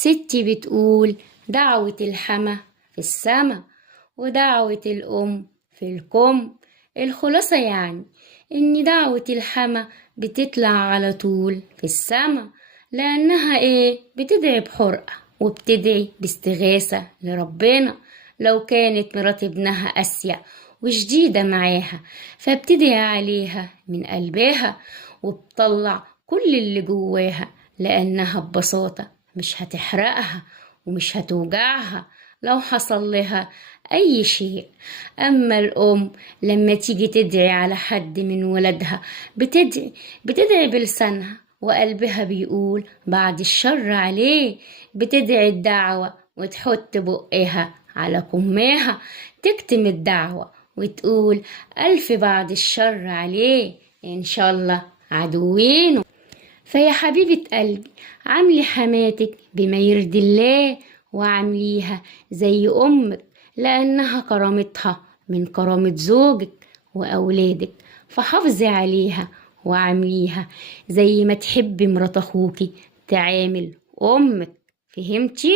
ستي بتقول دعوة الحما في السما ودعوة الأم في الكم. الخلاصة يعني إن دعوة الحما بتطلع على طول في السما، لأنها بتدعي بحرقة وبتدعي باستغاثة لربنا. لو كانت مرات ابنها قاسية وشديدة معاها، فبتدعي عليها من قلبها وبتطلع كل اللي جواها، لأنها ببساطة مش هتحرقها ومش هتوجعها لو حصل لها أي شيء. أما الأم لما تيجي تدعي على حد من ولادها بتدعي بلسانها وقلبها بيقول بعد الشر عليه. بتدعي الدعوة وتحط بقها على كمها، تكتم الدعوة وتقول ألف بعد الشر عليه، إن شاء الله عدوينه. فيا حبيبة قلبي، عاملي حماتك بما يرضي الله، وعامليها زي أمك، لأنها كرامتها من كرامة زوجك وأولادك. فحافظي عليها وعامليها زي ما تحبي مرات أخوكي تعامل أمك. فهمتي؟